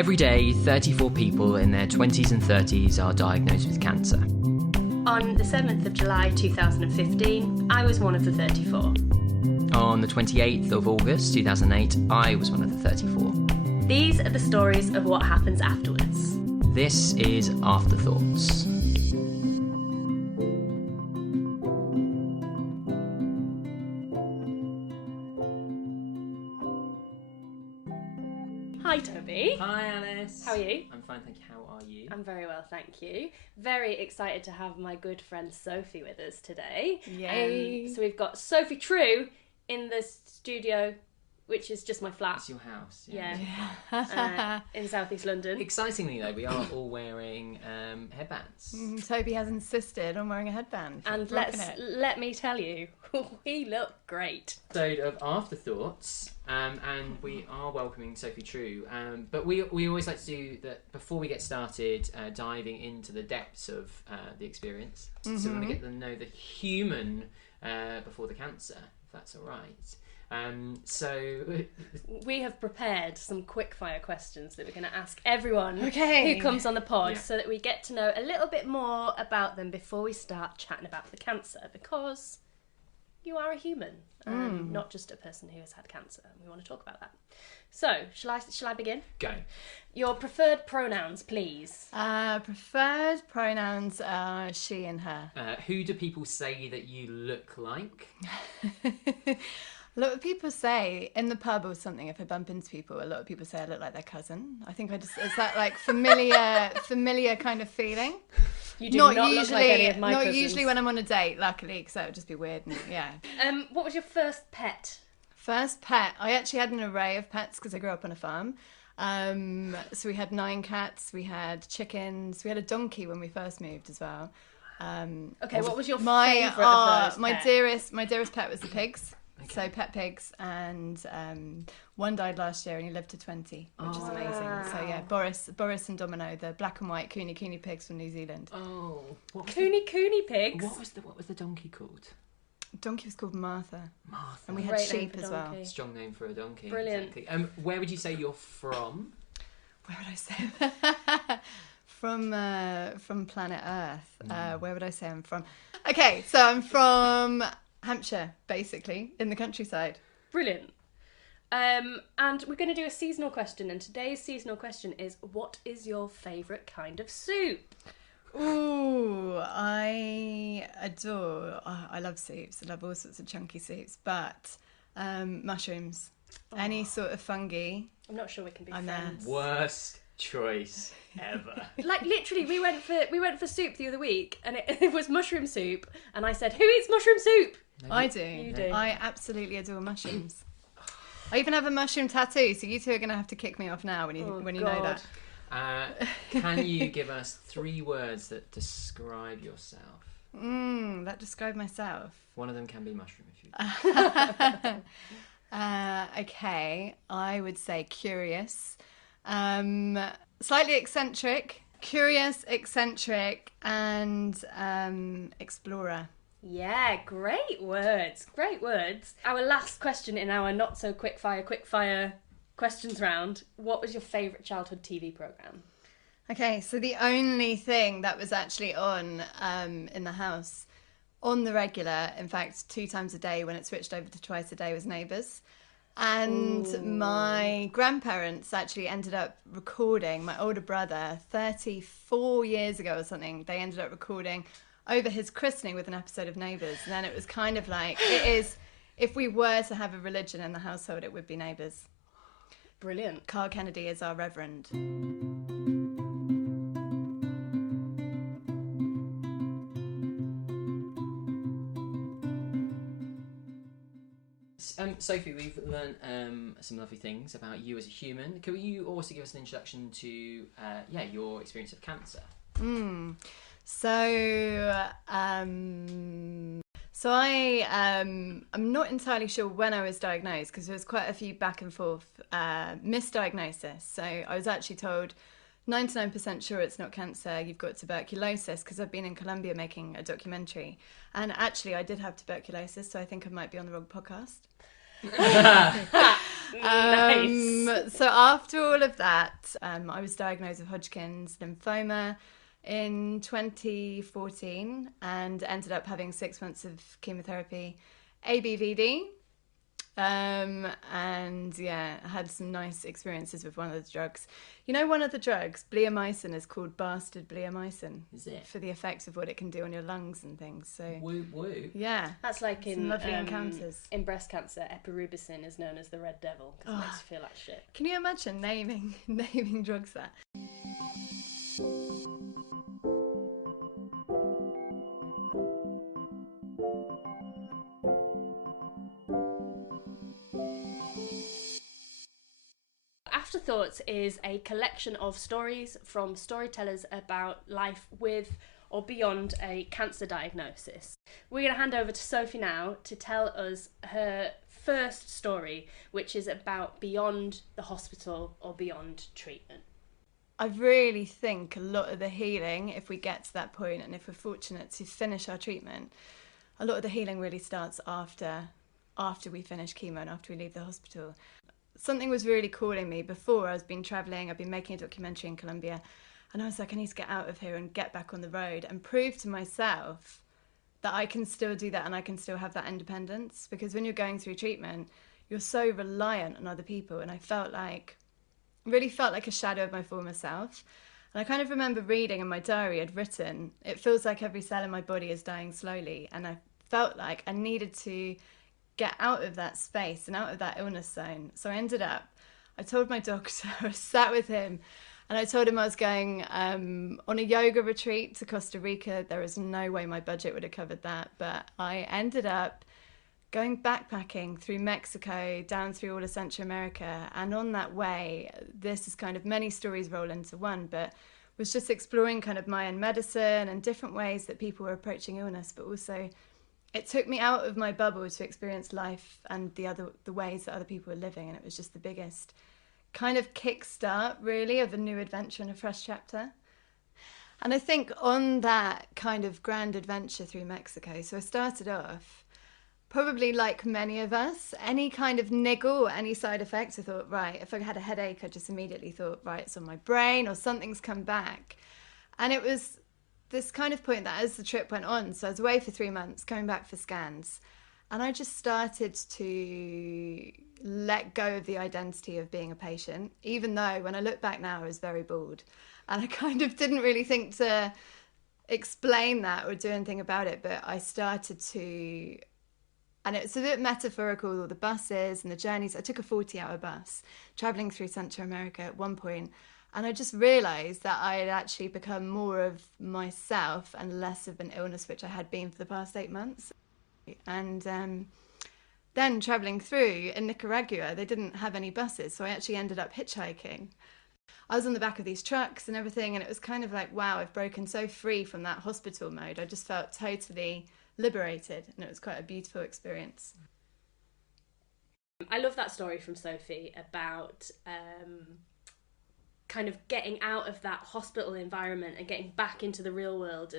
Every day, 34 people in their 20s and 30s are diagnosed with cancer. On the 7th of July 2015, I was one of the 34. On the 28th of August 2008, I was one of the 34. These are the stories of what happens afterwards. This is AfterThoughts. Hi Toby. Hi Alice. How are you? I'm fine, thank you. How are you? I'm very well, thank you. Very excited to have my good friend Sophie with us today. Yay. So we've got Sophie Trew in the studio, which is just my flat. It's your house. In South East London. Excitingly though, we are all wearing headbands. Toby has insisted on wearing a headband. And let me tell you, we look great. Episode of AfterThoughts, and we are welcoming Sophie Trew. But we always like to do that before we get started, diving into the depths of the experience. So we want to get to know the human before the cancer, if that's all right. So we have prepared some quick-fire questions that we're going to ask everyone who comes on the pod, so that we get to know a little bit more about them before we start chatting about the cancer, because you are a human, not just a person who has had cancer. We want to talk about that. So, shall I begin? go. Your preferred pronouns, please. Preferred pronouns are she and her. Who do people say that you look like? A lot of people say in the pub or something, if I bump into people, a lot of people say I look like their cousin. I think it's that like familiar kind of feeling. You do not look like any of my Not cousins. usually when I'm on a date, luckily, because that would just be weird. And, What was your first pet? First pet. I actually had an array of pets because I grew up on a farm. So we had 9 cats, we had chickens, we had a donkey when we first moved as well. What was your favourite of those pets? My dearest pet was the pigs. So pet pigs, and one died last year and he lived to 20, which is amazing. So yeah, Boris and Domino, the black and white cooney pigs from New Zealand. Oh, Cooney pigs. What was the donkey called? Donkey was called Martha. Martha. And we had Great name sheep for as well. donkey. Strong name for a donkey. Brilliant. Exactly. Where would you say you're from? Where would I say that? From planet Earth. Where would I say I'm from? Okay, so I'm from Hampshire, basically, in the countryside. Brilliant. And we're going to do a seasonal question, and today's seasonal question is, what is your favourite kind of soup? Ooh, I love soups. I love all sorts of chunky soups, but mushrooms, any sort of fungi. I'm not sure we can be I'm friends. Worst choice ever. Like literally, we went for soup the other week, and it was mushroom soup, and I said, "Who eats mushroom soup?" I do. You do. I absolutely adore mushrooms. I even have a mushroom tattoo, so you two are going to have to kick me off now when you know that. Can you give us 3 words that describe yourself? That describe myself. One of them can be mushroom if you Okay, I would say curious, slightly eccentric, and explorer. Yeah, great words. Our last question in our not so quick fire questions round. What was your favourite childhood TV programme? Okay, so the only thing that was actually on in the house on the regular, in fact 2 times a day when it switched over to twice a day, was Neighbours. And my grandparents actually ended up recording, my older brother, 34 years ago or something, they ended up recording over his christening with an episode of Neighbours. And then it was kind of like, it is, if we were to have a religion in the household, it would be Neighbours. Brilliant. Carl Kennedy is our reverend. Sophie, we've learned some lovely things about you as a human. Could you also give us an introduction to your experience of cancer? So I'm not entirely sure when I was diagnosed, because there was quite a few back and forth misdiagnosis. So I was actually told 99% sure it's not cancer, you've got tuberculosis, because I've been in Colombia making a documentary. And actually I did have tuberculosis, so I think I might be on the wrong podcast. Nice. So after all of that, I was diagnosed with Hodgkins Lymphoma in 2014 and ended up having 6 months of chemotherapy, ABVD. And yeah, I had some nice experiences with one of the drugs. You know, one of the drugs, bleomycin, is called bastard bleomycin. Is it? For the effects of what it can do on your lungs and things. So Woo woo. yeah, That's like some lovely encounters. in breast cancer, epirubicin is known as the red devil because it makes you feel like shit. Can you imagine naming drugs that? AfterThoughts is a collection of stories from storytellers about life with or beyond a cancer diagnosis. We're going to hand over to Sophie now to tell us her first story, which is about beyond the hospital or beyond treatment. I really think a lot of the healing, if we get to that point and if we're fortunate to finish our treatment, a lot of the healing really starts after we finish chemo and after we leave the hospital. Something was really calling me before. I've been travelling, I've been making a documentary in Colombia, and I was like, I need to get out of here and get back on the road and prove to myself that I can still do that and I can still have that independence. Because when you're going through treatment, you're so reliant on other people, and I really felt like a shadow of my former self. And I kind of remember reading in my diary, I'd written, it feels like every cell in my body is dying slowly, and I felt like I needed to get out of that space and out of that illness zone. So I told my doctor, I sat with him, and I told him I was going on a yoga retreat to Costa Rica. There was no way my budget would have covered that, but I ended up going backpacking through Mexico, down through all of Central America, and on that way, this is kind of many stories roll into one, but was just exploring kind of Mayan medicine and different ways that people were approaching illness, but also it took me out of my bubble to experience life and the ways that other people were living, and it was just the biggest kind of kickstart, really, of a new adventure and a fresh chapter. And I think on that kind of grand adventure through Mexico, so I started off, probably like many of us, any kind of niggle or any side effects, I thought, right, if I had a headache, I just immediately thought, right, it's on my brain or something's come back. And it was this kind of point that as the trip went on, so I was away for 3 months, coming back for scans, and I just started to let go of the identity of being a patient, even though when I look back now, I was very bored. And I kind of didn't really think to explain that or do anything about it, but I started to, and it's a bit metaphorical, all the buses and the journeys. I took a 40-hour bus traveling through Central America at one point, and I just realised that I had actually become more of myself and less of an illness, which I had been for the past 8 months. And then travelling through in Nicaragua, they didn't have any buses, so I actually ended up hitchhiking. I was on the back of these trucks and everything, and it was kind of like, wow, I've broken so free from that hospital mode. I just felt totally liberated, and it was quite a beautiful experience. I love that story from Sophie about kind of getting out of that hospital environment and getting back into the real world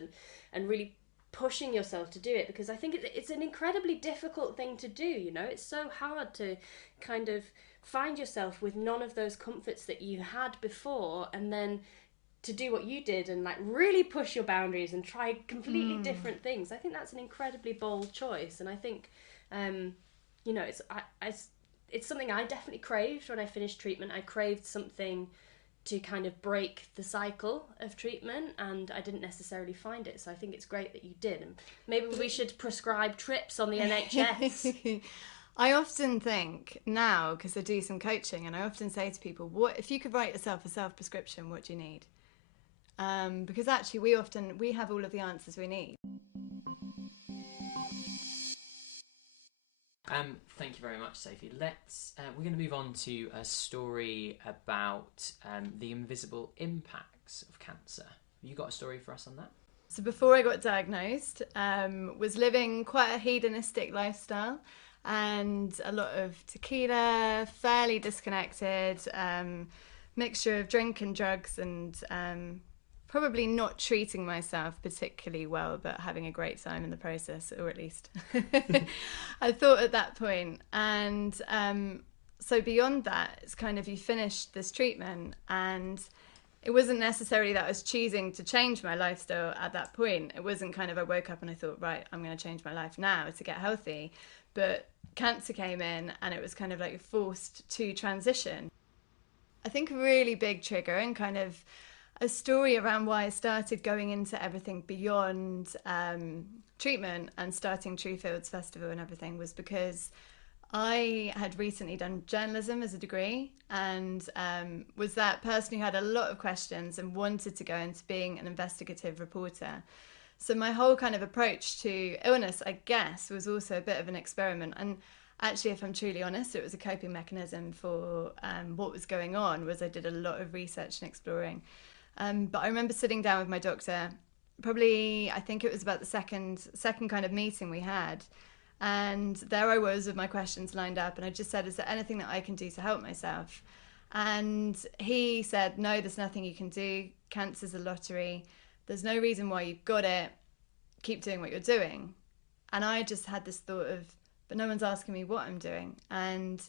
and really pushing yourself to do it, because I think it's an incredibly difficult thing to do, you know. It's so hard to kind of find yourself with none of those comforts that you had before, and then to do what you did and like really push your boundaries and try completely different things. I think that's an incredibly bold choice, and I think you know, it's something I definitely craved when I finished treatment. I craved something to kind of break the cycle of treatment, and I didn't necessarily find it, so I think it's great that you did, and maybe we should prescribe trips on the NHS. I often think now, because I do some coaching, and I often say to people, what if you could write yourself a self-prescription, what do you need? Because actually we have all of the answers we need. Thank you very much, Sophie. We're going to move on to a story about the invisible impacts of cancer. Have you got a story for us on that? So before I got diagnosed, was living quite a hedonistic lifestyle and a lot of tequila, fairly disconnected, mixture of drink and drugs, and probably not treating myself particularly well, but having a great time in the process, or at least I thought at that point. And so beyond that, it's kind of, you finish this treatment, and it wasn't necessarily that I was choosing to change my lifestyle at that point. It wasn't kind of I woke up and I thought, right, I'm going to change my life now to get healthy. But cancer came in, and it was kind of like forced to transition. I think a really big trigger, and kind of a story around why I started going into everything beyond treatment and starting Trew Fields Festival and everything, was because I had recently done journalism as a degree, and was that person who had a lot of questions and wanted to go into being an investigative reporter. So my whole kind of approach to illness, I guess, was also a bit of an experiment. And actually, if I'm truly honest, it was a coping mechanism for what was going on. Was I did a lot of research and exploring. But I remember sitting down with my doctor, probably, I think it was about the second kind of meeting we had. And there I was with my questions lined up, and I just said, is there anything that I can do to help myself? And he said, no, there's nothing you can do. Cancer's a lottery. There's no reason why you've got it. Keep doing what you're doing. And I just had this thought of, but no one's asking me what I'm doing. And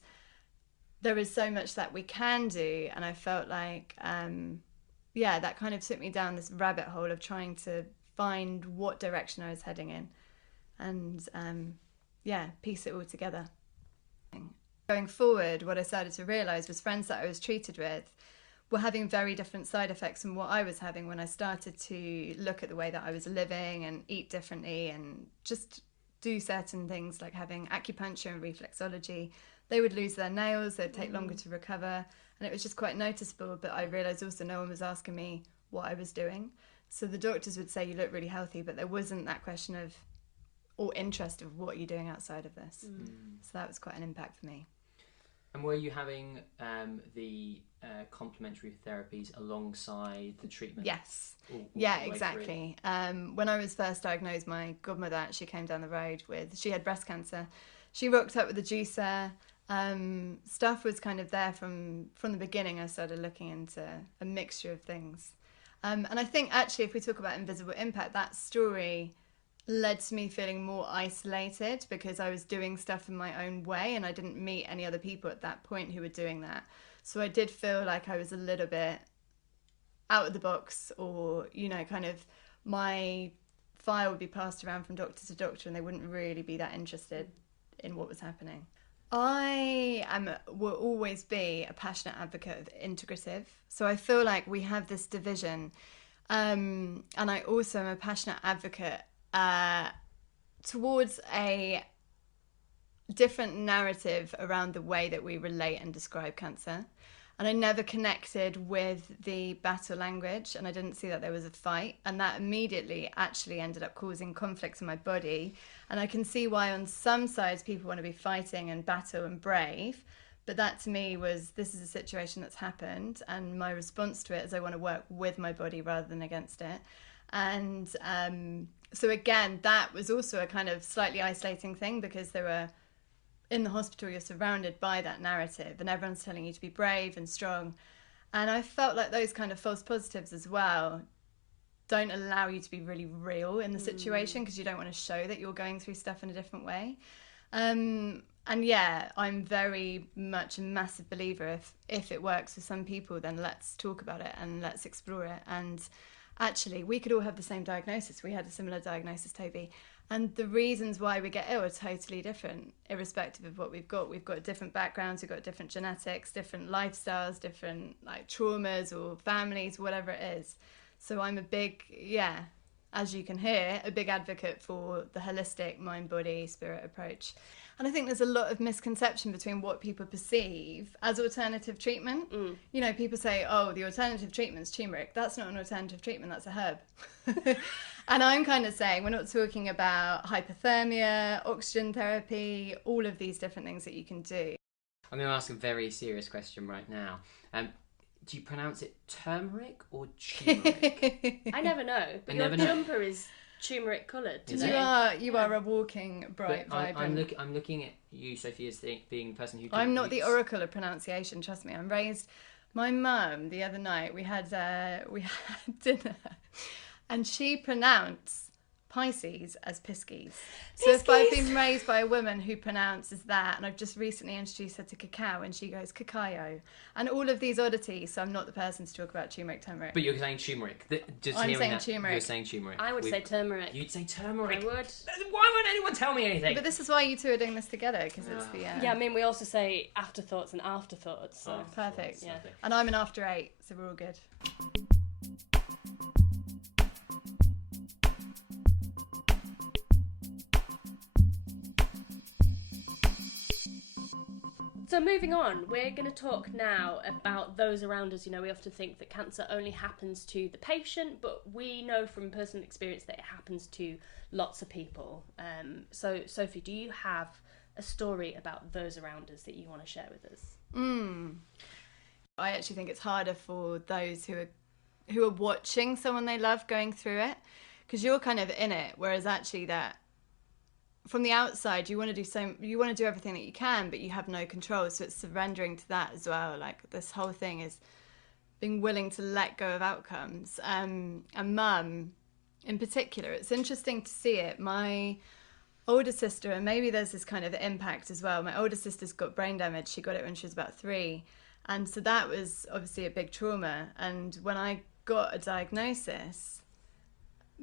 there is so much that we can do. And I felt like, that kind of took me down this rabbit hole of trying to find what direction I was heading in. And piece it all together. Going forward, what I started to realise was friends that I was treated with were having very different side effects from what I was having when I started to look at the way that I was living and eat differently and just do certain things like having acupuncture and reflexology. They would lose their nails, they'd take longer to recover, and it was just quite noticeable. But I realised also no one was asking me what I was doing. So the doctors would say, you look really healthy, but there wasn't that question of, or interest of, what are you doing outside of this? So that was quite an impact for me. And were you having the complementary therapies alongside the treatment? Yes. All yeah, the way exactly. When I was first diagnosed, my godmother actually came down the road she had breast cancer. She rocked up with a juicer. Stuff was kind of there from the beginning. I started looking into a mixture of things. And I think actually, if we talk about invisible impact, that story led to me feeling more isolated because I was doing stuff in my own way and I didn't meet any other people at that point who were doing that. So I did feel like I was a little bit out of the box, or, kind of my file would be passed around from doctor to doctor and they wouldn't really be that interested in what was happening. Will always be a passionate advocate of integrative. So I feel like we have this division. And I also am a passionate advocate towards a different narrative around the way that we relate and describe cancer. And I never connected with the battle language, and I didn't see that there was a fight, and that immediately actually ended up causing conflicts in my body. And I can see why on some sides people want to be fighting and battle and brave, but that to me was, this is a situation that's happened, and my response to it is I want to work with my body rather than against it. And so again, that was also a kind of slightly isolating thing, because in the hospital you're surrounded by that narrative and everyone's telling you to be brave and strong. And I felt like those kind of false positives as well don't allow you to be really real in the situation, because you don't want to show that you're going through stuff in a different way. And yeah, I'm very much a massive believer, if it works for some people, then let's talk about it and let's explore it. And actually, we could all have the same diagnosis. We had a similar diagnosis, Toby. And the reasons why we get ill are totally different, irrespective of what we've got. We've got different backgrounds, we've got different genetics, different lifestyles, different traumas or families, whatever it is. So I'm a big, as you can hear, a big advocate for the holistic mind, body, spirit approach. And I think there's a lot of misconception between what people perceive as alternative treatment. People say, oh, the alternative treatment's turmeric. That's not an alternative treatment, that's a herb. And I'm kind of saying, we're not talking about hypothermia, oxygen therapy, all of these different things that you can do. I'm going to ask a very serious question right now. Do you pronounce it turmeric or turmeric? I never know, but your jumper is turmeric coloured today. You are a walking bright, vibrant. I'm looking at you, Sophie, as being the person who... I'm not the oracle of pronunciation, trust me. I'm raised My mum, the other night, we had dinner, and she pronounced Pisces as Piskies. So if I've been raised by a woman who pronounces that, and I've just recently introduced her to cacao, and she goes cacao, and all of these oddities, so I'm not the person to talk about turmeric. But you're saying turmeric. I'm saying turmeric. You're saying turmeric. I would say turmeric. You'd say turmeric. I would. Why won't anyone tell me anything? But this is why you two are doing this together, because it's the... Yeah, I mean, we also say afterthoughts and afterthoughts. So. Perfect. Yeah. And I'm an after 8, so we're all good. So moving on, we're going to talk now about those around us. You know, we often think that cancer only happens to the patient, but we know from personal experience that it happens to lots of people. So, Sophie, do you have a story about those around us that you want to share with us? I actually think it's harder for those who are watching someone they love going through it, because you're kind of in it, whereas actually that from the outside you want to do everything that you can, but you have no control, so it's surrendering to that as well. Like, this whole thing is being willing to let go of outcomes. And Mum in particular, it's interesting to see it. My older sister, and maybe there's this kind of impact as well, my older sister's got brain damage. She got it when she was about 3, and so that was obviously a big trauma. And when I got a diagnosis,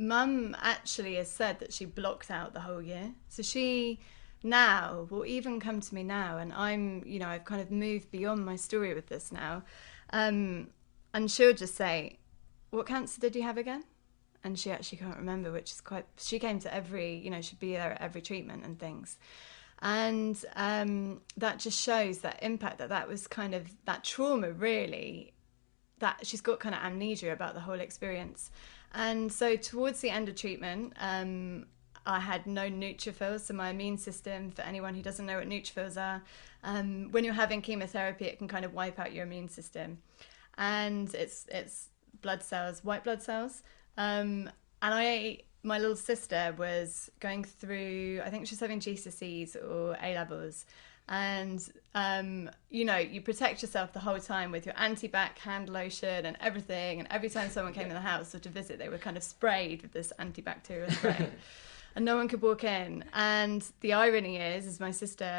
Mum actually has said that she blocked out the whole year. So she now will even come to me now, and I've kind of moved beyond my story with this now. And she'll just say, "What cancer did you have again?" And she actually can't remember, which is she came to she'd be there at every treatment and things. And that just shows that impact, that was kind of that trauma, really, that she's got kind of amnesia about the whole experience. And so towards the end of treatment, I had no neutrophils, so my immune system, for anyone who doesn't know what neutrophils are, when you're having chemotherapy, it can kind of wipe out your immune system. And it's blood cells, white blood cells. And my little sister was going through, I think she was having GCSEs or A-levels. And, you protect yourself the whole time with your anti-bac hand lotion and everything. And every time someone came in the house or to visit, they were kind of sprayed with this antibacterial spray. And no one could walk in. And the irony is my sister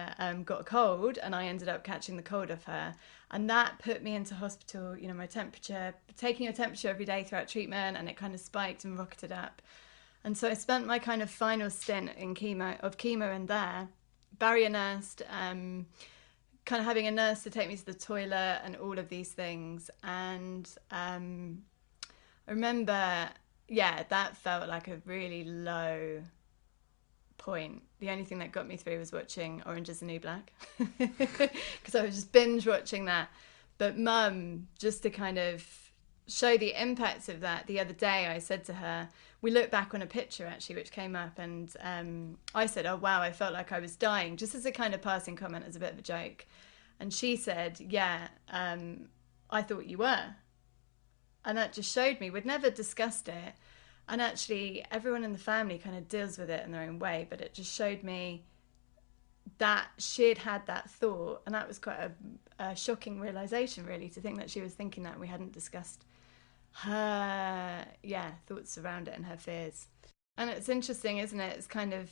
got a cold, and I ended up catching the cold off her. And that put me into hospital, my temperature, taking a temperature every day throughout treatment, and it kind of spiked and rocketed up. And so I spent my kind of final stint in chemo in there, barrier nursed, kind of having a nurse to take me to the toilet and all of these things. And I remember, that felt like a really low point. The only thing that got me through was watching Orange is the New Black, because I was just binge watching that. But Mum, just to kind of show the impacts of that, the other day I said to her, we looked back on a picture actually which came up, and I said, "Oh wow, I felt like I was dying," just as a kind of passing comment, as a bit of a joke. And she said, "Yeah, I thought you were." And that just showed me, we'd never discussed it, and actually everyone in the family kind of deals with it in their own way, but it just showed me that she'd had that thought, and that was quite a shocking realisation, really, to think that she was thinking that, and we hadn't discussed her thoughts around it and her fears. And it's interesting, isn't it? It's kind of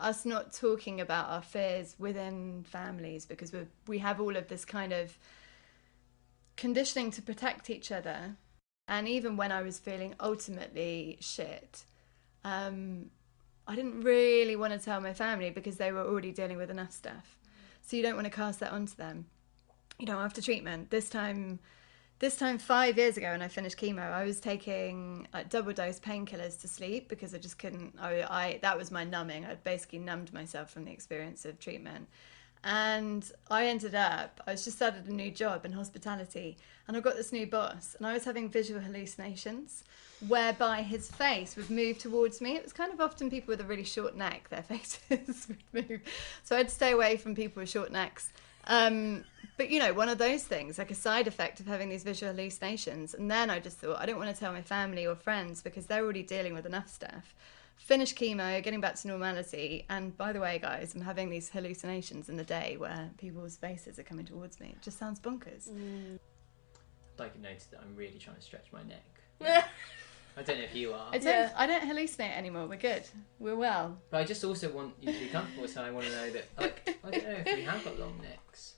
us not talking about our fears within families, because we have all of this kind of conditioning to protect each other. And even when I was feeling ultimately shit, I didn't really want to tell my family, because they were already dealing with enough stuff. So you don't want to cast that onto them. After treatment, this time 5 years ago, when I finished chemo, I was taking double dose painkillers to sleep, because I just couldn't. That was my numbing. I'd basically numbed myself from the experience of treatment. And I was just started a new job in hospitality, and I got this new boss, and I was having visual hallucinations whereby his face would move towards me. It was kind of often people with a really short neck, their faces would move. So I'd stay away from people with short necks. But one of those things, like a side effect of having these visual hallucinations. And then I just thought, I don't want to tell my family or friends, because they're already dealing with enough stuff. finish chemo, getting back to normality, and by the way, guys, I'm having these hallucinations in the day where people's faces are coming towards me. It just sounds bonkers. I'd like to notice that I'm really trying to stretch my neck. I don't know if you are. I don't hallucinate anymore. We're good. We're well. But I just also want you to be comfortable, so I want to know that, like, I don't know if we have got long necks.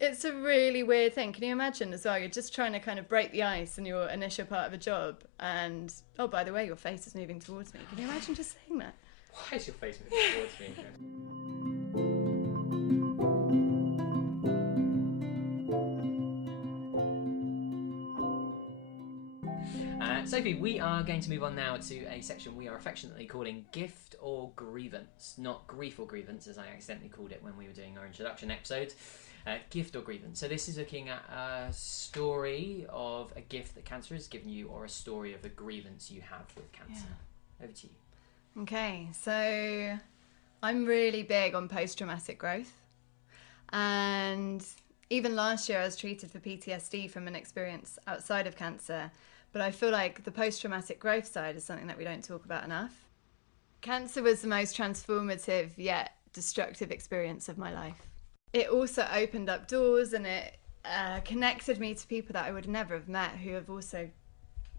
It's a really weird thing. Can you imagine as well? You're just trying to kind of break the ice in your initial part of a job, and oh, by the way, your face is moving towards me. Can you imagine just saying that? Why is your face moving towards me? Sophie, we are going to move on now to a section we are affectionately calling Gift or Grievance. Not Grief or Grievance, as I accidentally called it when we were doing our introduction episode. Gift or Grievance. So this is looking at a story of a gift that cancer has given you, or a story of a grievance you have with cancer. Yeah. Over to you. Okay, so I'm really big on post-traumatic growth. And even last year I was treated for PTSD from an experience outside of cancer. But I feel like the post-traumatic growth side is something that we don't talk about enough. Cancer was the most transformative yet destructive experience of my life. It also opened up doors, and it connected me to people that I would never have met, who have also,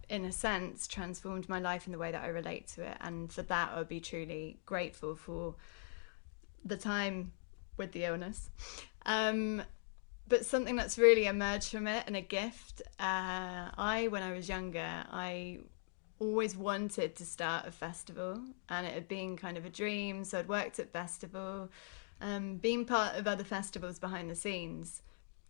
in a sense, transformed my life in the way that I relate to it. And for that, I would be truly grateful for the time with the illness. But something that's really emerged from it, and a gift, when I was younger, I always wanted to start a festival, and it had been kind of a dream. So I'd worked at festival, been part of other festivals behind the scenes.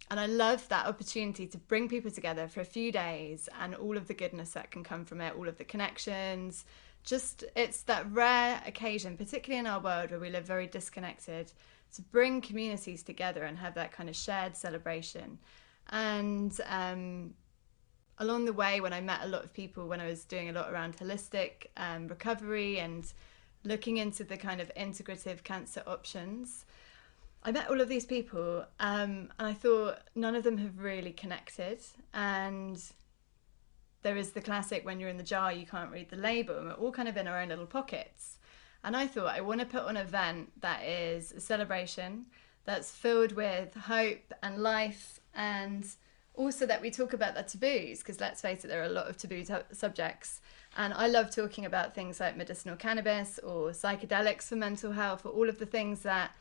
And I loved that opportunity to bring people together for a few days, and all of the goodness that can come from it, all of the connections. Just, it's that rare occasion, particularly in our world where we live very disconnected, to bring communities together and have that kind of shared celebration. And along the way, when I met a lot of people, when I was doing a lot around holistic recovery and looking into the kind of integrative cancer options, I met all of these people, and I thought none of them have really connected. And there is the classic, when you're in the jar, you can't read the label, and we're all kind of in our own little pockets. And I thought, I want to put on an event that is a celebration, that's filled with hope and life, and also that we talk about the taboos, because let's face it, there are a lot of taboo subjects. And I love talking about things like medicinal cannabis or psychedelics for mental health, or all of the things that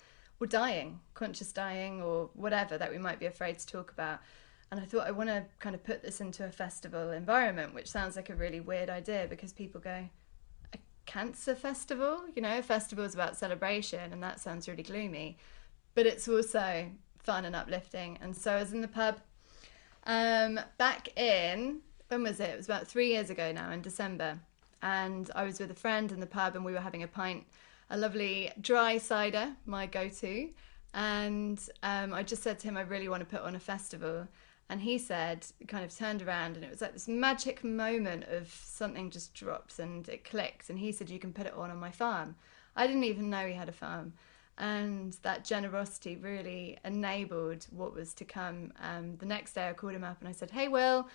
we're dying, conscious dying, or whatever that we might be afraid to talk about. And I thought, I want to kind of put this into a festival environment, which sounds like a really weird idea, because people go, cancer festival, a festival is about celebration, and that sounds really gloomy, but it's also fun and uplifting. And so I was in the pub back in, when was it? It was about 3 years ago now, in December, and I was with a friend in the pub, and we were having a pint, a lovely dry cider, my go-to, and I just said to him, I really want to put on a festival. And he said, kind of turned around, and it was like this magic moment of something just dropped and it clicked. And he said, you can put it on my farm. I didn't even know he had a farm. And that generosity really enabled what was to come. The next day I called him up and I said, hey, Will,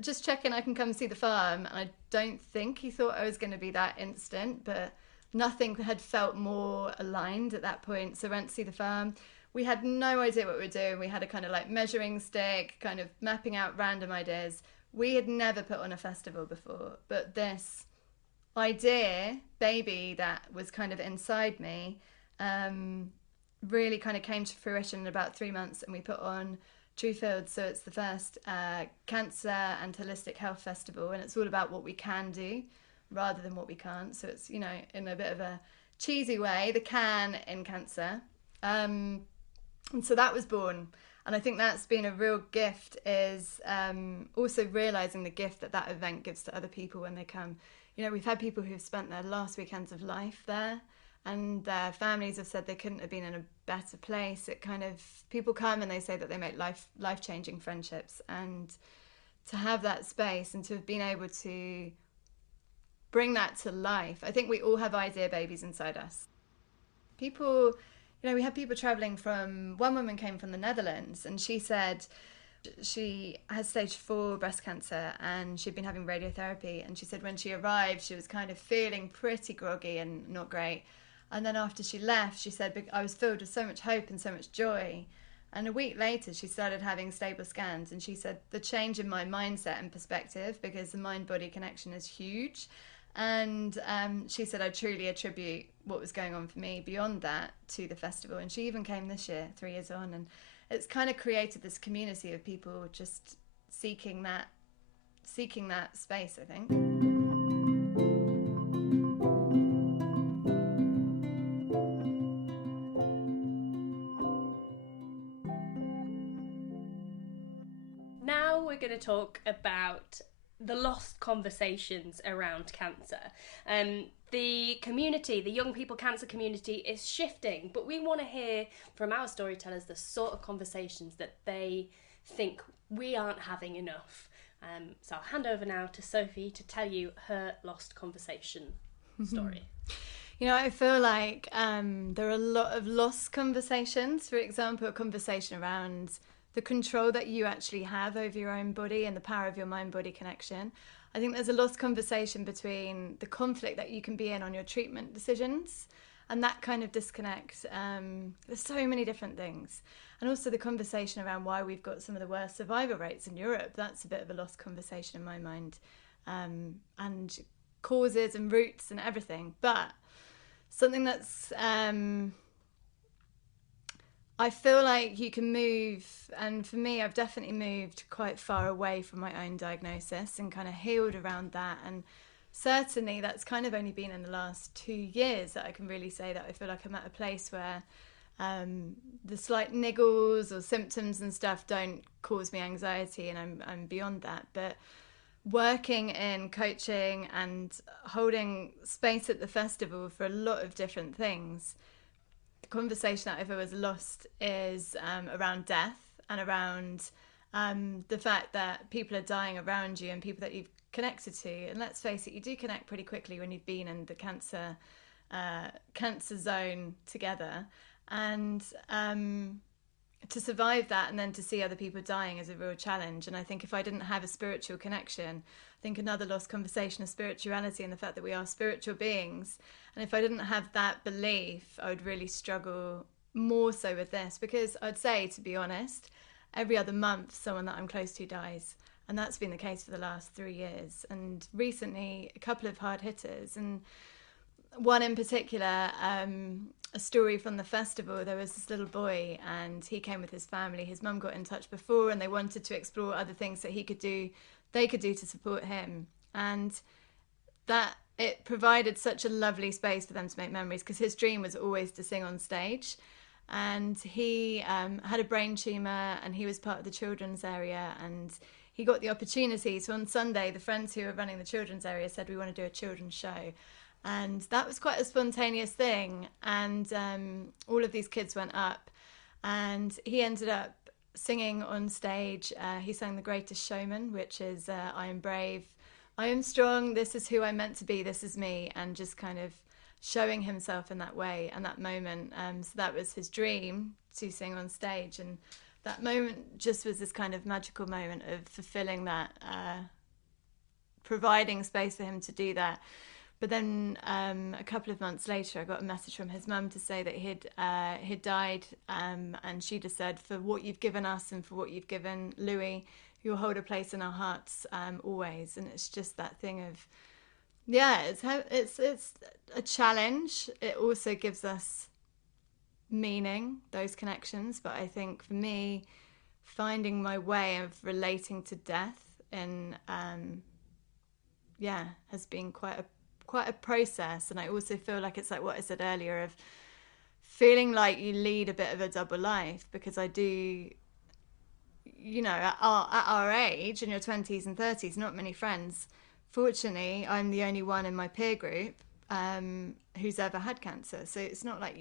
just checking I can come see the farm. And I don't think he thought I was going to be that instant, but nothing had felt more aligned at that point. So I went to see the farm. We had no idea what we were doing. We had a kind of like measuring stick, kind of mapping out random ideas. We had never put on a festival before, but this idea, baby, that was kind of inside me, really kind of came to fruition in about 3 months, and we put on Trew Fields. So it's the first cancer and holistic health festival, and it's all about what we can do rather than what we can't. So it's, in a bit of a cheesy way, the can in cancer. And so that was born, and I think that's been a real gift, is also realising the gift that event gives to other people when they come. We've had people who've spent their last weekends of life there, and their families have said they couldn't have been in a better place. It kind of, people come and they say that they make life-changing friendships, and to have that space and to have been able to bring that to life. I think we all have idea babies inside us. People... we had people travelling from, one woman came from the Netherlands, and she said, She has stage 4 breast cancer, and she'd been having radiotherapy, and she said when she arrived she was kind of feeling pretty groggy and not great, and then after she left she said I was filled with so much hope and so much joy. And a week later she started having stable scans, and she said the change in my mindset and perspective, because the mind-body connection is huge, and she said I truly attribute what was going on for me beyond that to the festival. And she even came this year, 3 years on, and it's kind of created this community of people just seeking that space, I think. Now we're going to talk about the lost conversations around cancer. The community, the young people cancer community, is shifting, but we want to hear from our storytellers the sort of conversations that they think we aren't having enough. So I'll hand over now to Sophie to tell you her lost conversation story. You know, I feel like there are a lot of lost conversations. For example, a conversation around the control that you actually have over your own body and the power of your mind-body connection. I think there's a lost conversation between the conflict that you can be in on your treatment decisions and that kind of disconnect. There's so many different things. And also the conversation around why we've got some of the worst survival rates in Europe. That's a bit of a lost conversation in my mind. And causes and roots and everything. But something that's... I feel like you can move, and for me, I've definitely moved quite far away from my own diagnosis and kind of healed around that. And certainly that's kind of only been in the last 2 years that I can really say that I feel like I'm at a place where the slight niggles or symptoms and stuff don't cause me anxiety, and I'm beyond that. But working in coaching and holding space at the festival for a lot of different things, the conversation that I've always lost is around death and around the fact that people are dying around you and people that you've connected to. And let's face it, you do connect pretty quickly when you've been in the cancer zone together. And to survive that and then to see other people dying is a real challenge. And I think if I didn't have a spiritual connection, I think another lost conversation is spirituality and the fact that we are spiritual beings. And if I didn't have that belief, I would really struggle more so with this, because I'd say, to be honest, every other month someone that I'm close to dies. And that's been the case for the last 3 years. And recently, a couple of hard hitters. And one in particular, a story from the festival, there was this little boy and he came with his family. His mum got in touch before and they wanted to explore other things that they could do to support him. And that it provided such a lovely space for them to make memories, because his dream was always to sing on stage. And he had a brain tumour and he was part of the children's area, and he got the opportunity. So on Sunday, the friends who were running the children's area said, we want to do a children's show. And that was quite a spontaneous thing. And all of these kids went up and he ended up singing on stage. He sang The Greatest Showman, which is I am brave, I am strong, this is who I'm meant to be, this is me, and just kind of showing himself in that way and that moment. So that was his dream, to sing on stage. And that moment just was this kind of magical moment of fulfilling that, providing space for him to do that. But then a couple of months later, I got a message from his mum to say that he'd died, and she just said, for what you've given us and for what you've given Louis, you'll hold a place in our hearts always. And it's just that thing of, yeah, it's a challenge. It also gives us meaning, those connections. But I think for me, finding my way of relating to death in has been quite a process. And I also feel like it's like what I said earlier of feeling like you lead a bit of a double life, because I do, you know, at our age, in your 20s and 30s, not many friends. Fortunately, I'm the only one in my peer group who's ever had cancer. So it's not like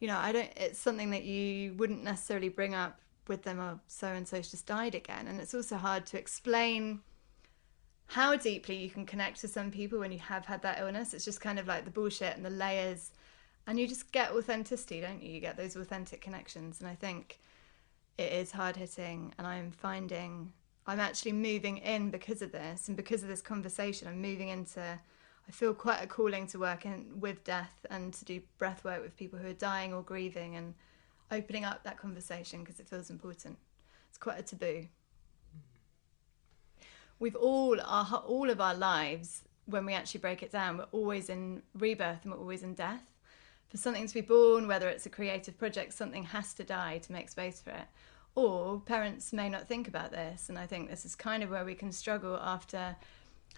it's something that you wouldn't necessarily bring up with them, or so-and-so's just died again. And it's also hard to explain how deeply you can connect to some people when you have had that illness. It's just kind of like the bullshit and the layers, and you just get authenticity, don't you? You get those authentic connections. And I think it is hard hitting, and I'm actually moving in because of this, and because of this conversation, I'm moving into, I feel quite a calling to work with death and to do breath work with people who are dying or grieving, and opening up that conversation because it feels important. It's quite a taboo. We've all of our lives, when we actually break it down, we're always in rebirth and we're always in death. For something to be born, whether it's a creative project, something has to die to make space for it. Or parents may not think about this, and I think this is kind of where we can struggle after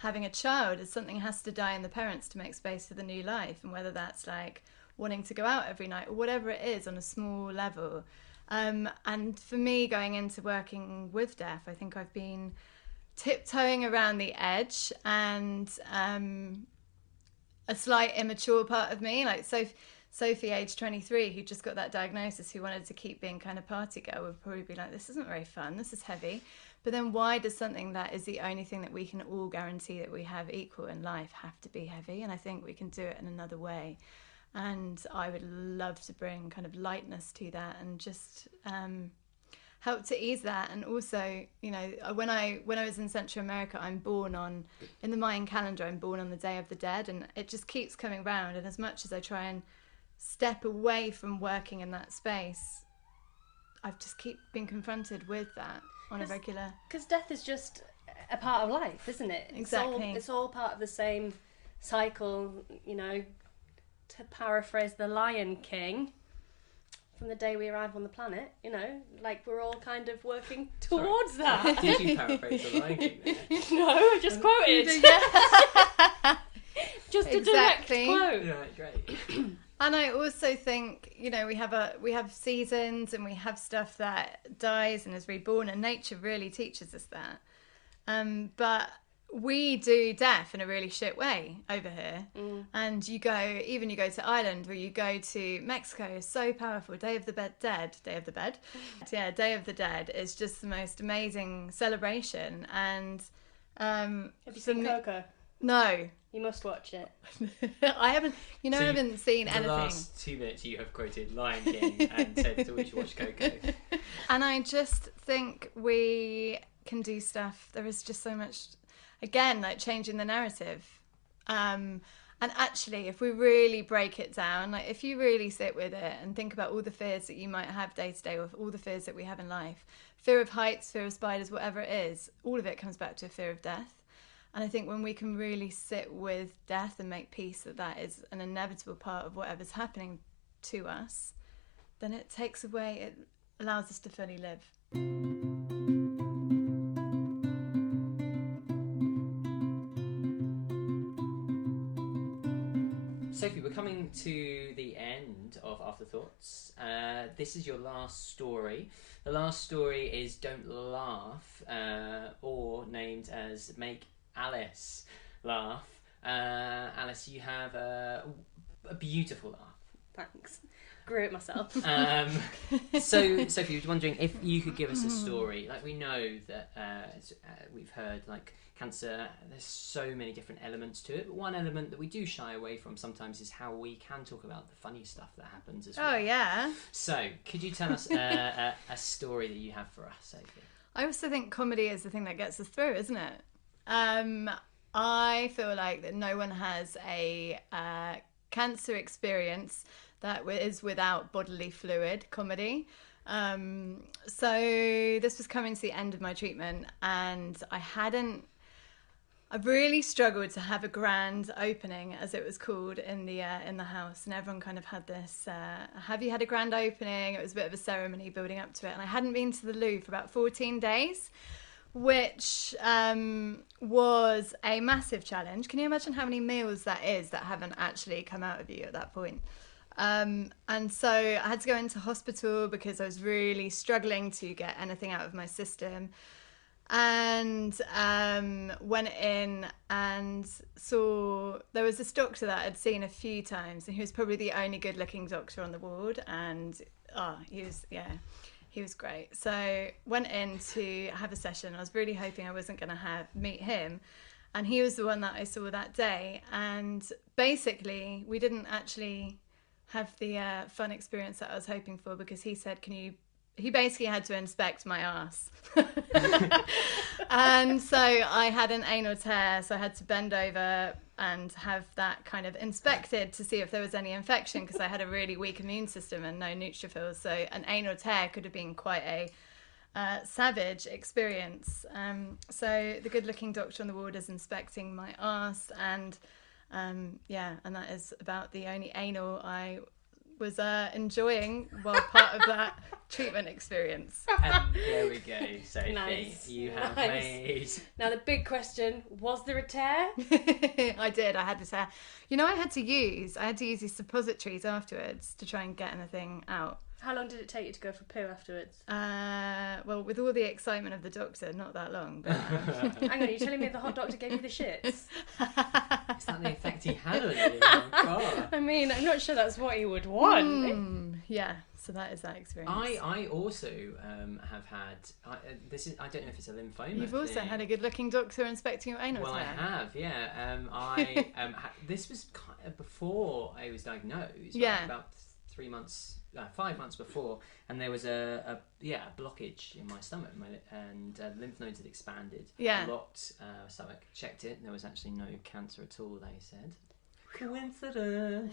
having a child, is something has to die in the parents to make space for the new life, and whether that's like wanting to go out every night or whatever it is on a small level. And for me, going into working with death, I think I've been tiptoeing around the edge, and a slight immature part of me, like Sophie, age 23, who just got that diagnosis, who wanted to keep being kind of party girl, would probably be like, this isn't very fun, this is heavy. But then why does something that is the only thing that we can all guarantee that we have equal in life have to be heavy? And I think we can do it in another way. And I would love to bring kind of lightness to that, and just help to ease that. And also, you know, when I was in Central America, I'm born on, in the Mayan calendar, I'm born on the Day of the Dead, and it just keeps coming round. And as much as I try and step away from working in that space, I've just keep being confronted with that on a regular. Because death is just a part of life, isn't it? Exactly. It's all part of the same cycle, you know, to paraphrase the Lion King, from the day we arrive on the planet, you know, like we're all kind of working towards that. Did you paraphrase the Lion King there? No, I just quoted. Just a direct quote. Yeah, great. And I also think, you know, we have seasons, and we have stuff that dies and is reborn, and nature really teaches us that. But we do death in a really shit way over here. And you go to Ireland, or you go to Mexico, is so powerful. Day of the Dead is just the most amazing celebration. And have you seen Coco? No. You must watch it. I haven't. You know, I haven't seen anything. The last 2 minutes you have quoted Lion King and said that we should watch Coco. And I just think we can do stuff. There is just so much, again, like changing the narrative. And actually, if we really break it down, like if you really sit with it and think about all the fears that you might have day to day, with all the fears that we have in life, fear of heights, fear of spiders, whatever it is, all of it comes back to a fear of death. And I think when we can really sit with death and make peace that is an inevitable part of whatever's happening to us, then it takes away, it allows us to fully live. Sophie, we're coming to the end of AfterThoughts. This is your last story. The last story is Don't Laugh, or named as Make Alice Laugh. Alice, you have a beautiful laugh. Thanks. Grew it myself. So, Sophie, I was wondering if you could give us a story. Like, we know that we've heard, like, cancer, there's so many different elements to it, but one element that we do shy away from sometimes is how we can talk about the funny stuff that happens as well. Oh, yeah. So, could you tell us a story that you have for us, Sophie? I also think comedy is the thing that gets us through, isn't it? I feel like that no one has a cancer experience that is without bodily fluid comedy. So this was coming to the end of my treatment, and I've really struggled to have a grand opening, as it was called, in the house, and everyone kind of had this, have you had a grand opening? It was a bit of a ceremony building up to it, and I hadn't been to the loo for about 14 days, which was a massive challenge. Can you imagine how many meals that is that haven't actually come out of you at that point? And so I had to go into hospital because I was really struggling to get anything out of my system. And went in and saw, there was this doctor that I'd seen a few times, and he was probably the only good looking doctor on the ward, and he was great. So went in to have a session. I was really hoping I wasn't going to meet him, and he was the one that I saw that day. And basically we didn't actually have the fun experience that I was hoping for, because he said, he basically had to inspect my ass. And so I had an anal tear, so I had to bend over and have that kind of inspected to see if there was any infection, because I had a really weak immune system and no neutrophils. So an anal tear could have been quite a savage experience. So the good-looking doctor on the ward is inspecting my arse, and and that is about the only anal I was enjoying while part of that treatment experience. And there we go, Sophie. Nice. You have made... Now the big question, was there a tear? I did. I had this hair. You know, I had to use these suppositories afterwards to try and get anything out. How long did it take you to go for poo afterwards? Well, with all the excitement of the doctor, not that long. But, Hang on, you're telling me the hot doctor gave you the shits? Is that the effect he had on you? Oh, God. I mean, I'm not sure that's what he would want. Yeah, so that is that experience. I also have had... I don't know if it's a lymphoma. You've also had a good-looking doctor inspecting your anal Well, tear. I have, yeah. This was kind of before I was diagnosed. Yeah. Right? About 5 months before, and there was a blockage in my stomach, and lymph nodes had expanded. Yeah. Blocked stomach. Checked it, and there was actually no cancer at all. They said. Coincidence.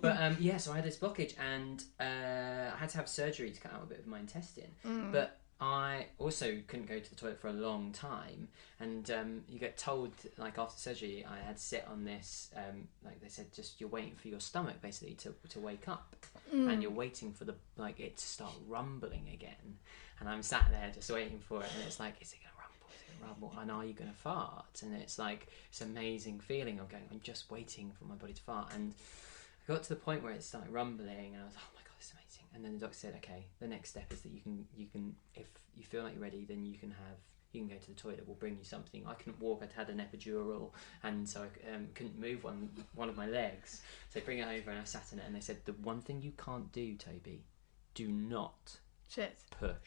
But so I had this blockage, and I had to have surgery to cut out a bit of my intestine. But I also couldn't go to the toilet for a long time, and you get told, like, after surgery I had to sit on this, like they said, just you're waiting for your stomach basically to wake up, and you're waiting for it to start rumbling again, and I'm sat there just waiting for it, and it's like, is it gonna rumble, and are you gonna fart? And it's like this amazing feeling of going, I'm just waiting for my body to fart. And I got to the point where it started rumbling, and I was like, oh my god, this is amazing. And then the doctor said, okay, the next step is that you can if you feel like you're ready, then you can go to the toilet, we'll bring you something. I couldn't walk, I'd had an epidural, and so I couldn't move one of my legs, so they bring it over, and I sat in it, and they said, the one thing you can't do, Toby, do not push.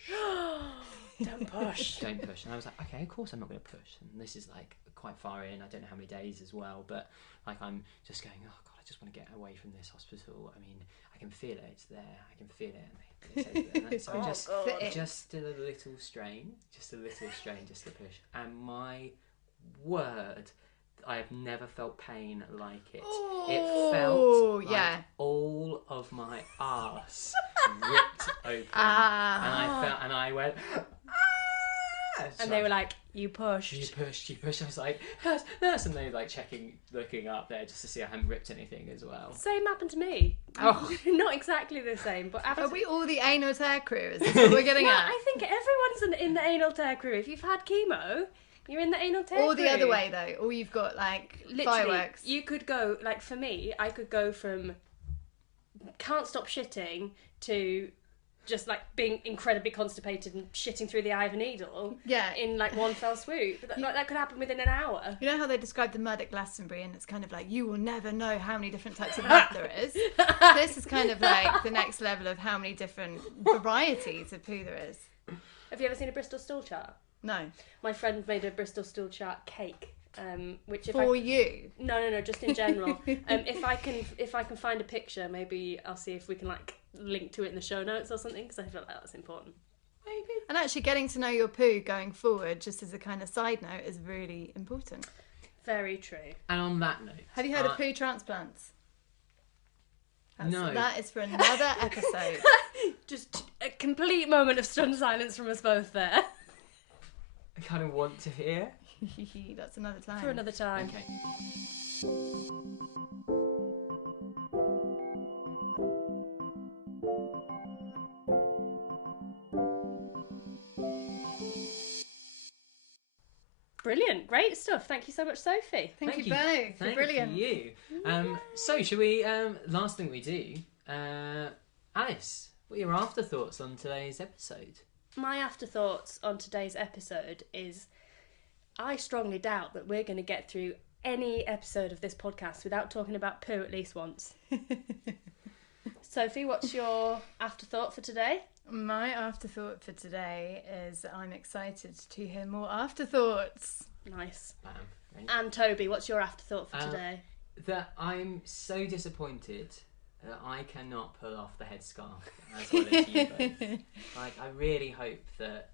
Don't push. Don't push. And I was like, okay, of course I'm not going to push. And this is like quite far in. I don't know how many days as well, but like I'm just going, oh god, I just want to get away from this hospital. I mean, I can feel it. It's there. I can feel it. And so just a little strain, just a push. And my word, I have never felt pain like it. It felt like all of my arse ripped open, and I went. And they were like, you pushed. You pushed. I was like, nurse, and they were like looking up there just to see I hadn't ripped anything as well. Same happened to me. Oh, not exactly the same, but are we all the anal tear crew? Is this what we're getting at? I think everyone's in the anal tear crew. If you've had chemo, you're in the anal tear crew. Or the other way though, or you've got like literally, fireworks. You could go, like for me, I could go from can't stop shitting to just like being incredibly constipated and shitting through the eye of a needle in like one fell swoop. That could happen within an hour. You know how they describe the mud at Glastonbury, and it's kind of like, you will never know how many different types of mud there is. This is kind of like the next level of how many different varieties of poo there is. Have you ever seen a Bristol stool chart? No. My friend made a Bristol stool chart cake. Which you? No, just in general. If I can find a picture, maybe I'll see if we can like link to it in the show notes or something, because I feel like that's important. Maybe. And actually getting to know your poo going forward, just as a kind of side note, is really important. Very true. And on that note, have you heard of poo transplants? No. That is for another episode. Just a complete moment of stunned silence from us both there. I kind of want to hear. That's another time. For another time. Okay. Brilliant, great stuff. Thank you so much, Sophie. Thank you both. Brilliant. Thank you. So, should we? Last thing we do, Alice, what are your afterthoughts on today's episode? My afterthoughts on today's episode is, I strongly doubt that we're going to get through any episode of this podcast without talking about poo at least once. Sophie, what's your afterthought for today? My afterthought for today is I'm excited to hear more afterthoughts. Nice. Bam. And Toby, what's your afterthought for today? That I'm so disappointed that I cannot pull off the headscarf as well as you both. Like, I really hope that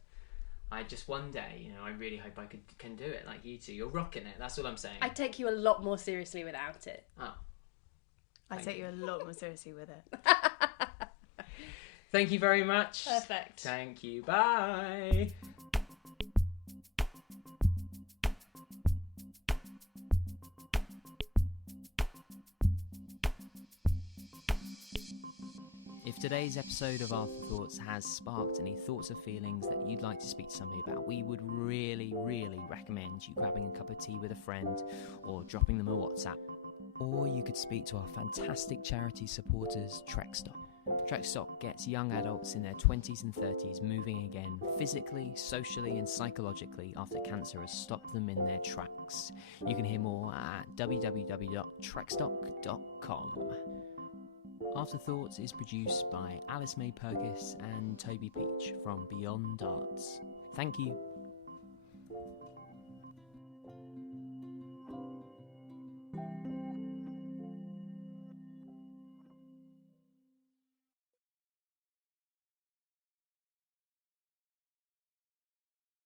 just one day, I really hope I can do it like you two. You're rocking it. That's all I'm saying. I take you a lot more seriously without it. Oh. I take you a lot more seriously with it. Thank you very much. Perfect. Thank you. Bye. If today's episode of AfterThoughts has sparked any thoughts or feelings that you'd like to speak to somebody about, we would really, really recommend you grabbing a cup of tea with a friend or dropping them a WhatsApp. Or you could speak to our fantastic charity supporters, Trekstock. Trekstock gets young adults in their 20s and 30s moving again, physically, socially and psychologically, after cancer has stopped them in their tracks. You can hear more at www.trekstock.com. AfterThoughts is produced by Alice May Purkiss and Toby Peach from Beyond Arts. Thank you.